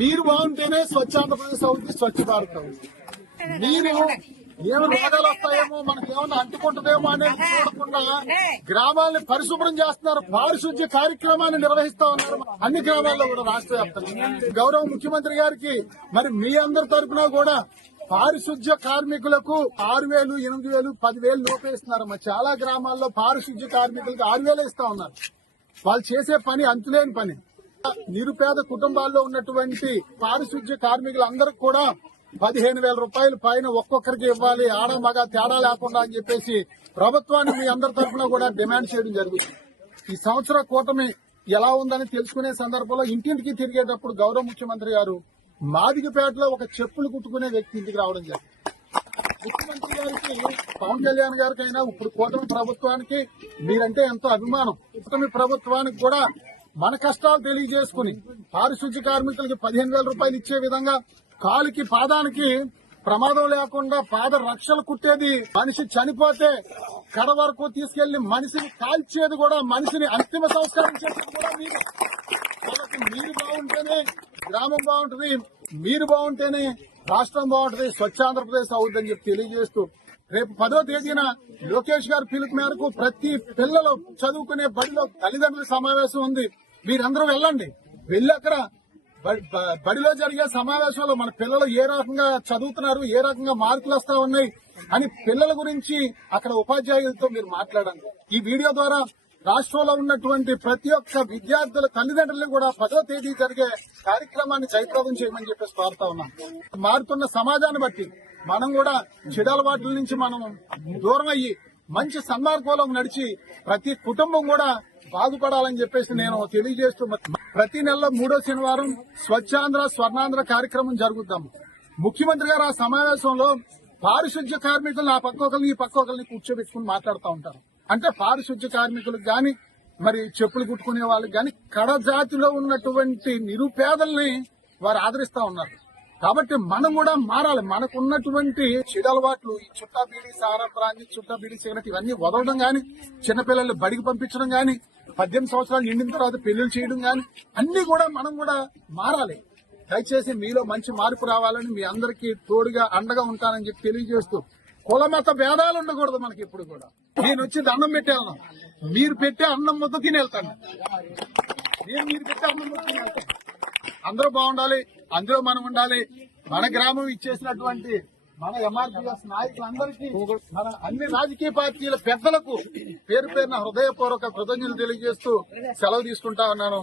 మీరు బాగుంటేనే స్వచ్ఛ ఆంధ్రప్రదేశ్ అవుతుంది స్వచ్ఛ భారత్ అవుతుంది మీరు ఏమైనా రోగాలు వస్తాయేమో మనకి ఏమైనా అంటుకుంటుందేమో అనేది చూడకుండా గ్రామాలని పరిశుభ్రం చేస్తున్నారు. పారిశుద్ధ్య కార్యక్రమాన్ని నిర్వహిస్తా ఉన్నారు. అన్ని గ్రామాల్లో కూడా రాష్ట్ర వ్యాప్తంగా. గౌరవ ముఖ్యమంత్రి గారికి మరి మీ అందరి తరఫున కూడా పారిశుద్ధ్య కార్మికులకు ఆరు వేలు ఎనిమిది వేలు పదివేలు లోపే ఇస్తున్నారు. మరి చాలా గ్రామాల్లో పారిశుద్ధ్య కార్మికులకు ఆరు వేలు ఇస్తా ఉన్నారు. వాళ్ళు చేసే పని అంతులేని పని. నిరుపేద కుటుంబాల్లో ఉన్నటువంటి పారిశుద్ధ్య కార్మికులందరికి కూడా పదిహేను వేల రూపాయలు పైన ఒక్కొక్కరికి ఇవ్వాలి. ఆడ మగ తేడా లేకుండా అని చెప్పేసి ప్రభుత్వాన్ని మీ అందరి తరఫున కూడా డిమాండ్ చేయడం జరుగుతుంది. ఈ సంవత్సర కూటమి ఎలా ఉందని తెలుసుకునే సందర్భంలో ఇంటింటికి తిరిగేటప్పుడు గౌరవ ముఖ్యమంత్రి గారు మాదిగపేటలో ఒక చెప్పులు కుట్టుకునే వ్యక్తి ఇంటికి రావడం జరిగింది. ముఖ్యమంత్రి గారికి పవన్ కళ్యాణ్ గారికైనా ఇప్పుడు కూటమి ప్రభుత్వానికి మీరంటే ఎంతో అభిమానం. కూటమి ప్రభుత్వానికి కూడా మన కష్టాలు తెలియజేసుకుని పారిశుద్ధ్య కార్మికులకి పదిహేను వేల రూపాయలు ఇచ్చే విధంగా కాలుకి పాదానికి ప్రమాదం లేకుండా పాద రక్షలు కుట్టేది మనిషి చనిపోతే కడ వరకు తీసుకెళ్ళి మనిషిని కాల్చేది కూడా మనిషిని అంతిమ సంస్కారం చేసేది కూడా మీరు. కాబట్టి మీరు బాగుంటేనే గ్రామం బాగుంటుంది మీరు బాగుంటేనే రాష్ట్రం బాగుంటుంది స్వచ్ఛ ఆంధ్రప్రదేశ్ అవుతుందని చెప్పి తెలియజేస్తూ రేపు పదో తేదీన లోకేష్ గారి పిలుపు మేరకు ప్రతి పిల్లలు చదువుకునే బడిలో తల్లిదండ్రుల సమావేశం ఉంది. మీరందరూ వెళ్ళండి. వెళ్ళి అక్కడ బడి- బ- బడిలో జరిగే సమావేశంలో మన పిల్లలు ఏ రకంగా చదువుతున్నారు ఏ రకంగా మార్కులు వస్తా ఉన్నాయి అని పిల్లల గురించి అక్కడ ఉపాధ్యాయులతో మీరు మాట్లాడండి. ఈ వీడియో ద్వారా రాష్ట్రంలో ఉన్నటువంటి ప్రతి ఒక్క విద్యార్థుల తల్లిదండ్రులు కూడా పదో తేదీ జరిగే కార్యక్రమాన్ని జయప్రదం చేయమని చెప్పేసి కోరుతా ఉన్నాం. మారుతున్న సమాజాన్ని బట్టి మనం కూడా చెడలవాట్ల నుంచి మనం దూరం అయ్యి మంచి సన్మార్గంలో నడిచి ప్రతి కుటుంబం కూడా బాగుపడాలని చెప్పేసి నేను తెలియజేస్తూ ప్రతి నెలలో మూడో శనివారం స్వచ్ఛాంధ్ర స్వర్ణాంధ్ర కార్యక్రమం జరుగుతాము ముఖ్యమంత్రి గారు ఆ సమావేశంలో పారిశుద్ధ్య కార్మికులు ఆ పక్క ఒకరిని ఈ పక్క ఒకరిని కూర్చోబెట్టుకుని మాట్లాడుతూ ఉంటారు. అంటే పారిశుద్ధ్య కార్మికులకు గాని మరి చెప్పులు కుట్టుకునే వాళ్ళకి గాని కడజాతిలో ఉన్నటువంటి నిరుపేదల్ని వారు ఆదరిస్తా ఉన్నారు. కాబట్టి మనం కూడా మారాలి. మనకున్నటువంటి చెడలవాట్లు ఈ చుట్టా బీడి సారా ప్రాంతి చుట్టా బీడి సిగరెట్ ఇవన్నీ వదలడం గాని చిన్నపిల్లల్ని బడికి పంపించడం గాని పద్దెనిమిది సంవత్సరాలు నిండిన తర్వాత పెళ్ళిళ్ళు చేయడం కానీ అన్ని కూడా మనం కూడా మారాలి. దయచేసి మీలో మంచి మార్పు రావాలని మీ అందరికీ తోడుగా అండగా ఉంటానని చెప్పి తెలియజేస్తూ కుల మత భేదాలు ఉండకూడదు మనకి ఇప్పుడు కూడా. నేను వచ్చి దండం పెట్టేళ్ళను మీరు పెట్టే అన్నం ముద్ద తిని వెళ్తాను నేను మీరు పెట్టే అన్నం ముద్ద తిని వెళ్తాను అందరూ బాగుండాలి అందులో మనం ఉండాలి. మన గ్రామం ఇచ్చేసినటువంటి మన ఎంఆర్పీఎస్ నాయకులందరికీ మన అన్ని రాజకీయ పార్టీల పెద్దలకు పేరు పేరున హృదయపూర్వక కృతజ్ఞతలు తెలియజేస్తూ సెలవు తీసుకుంటా ఉన్నాను.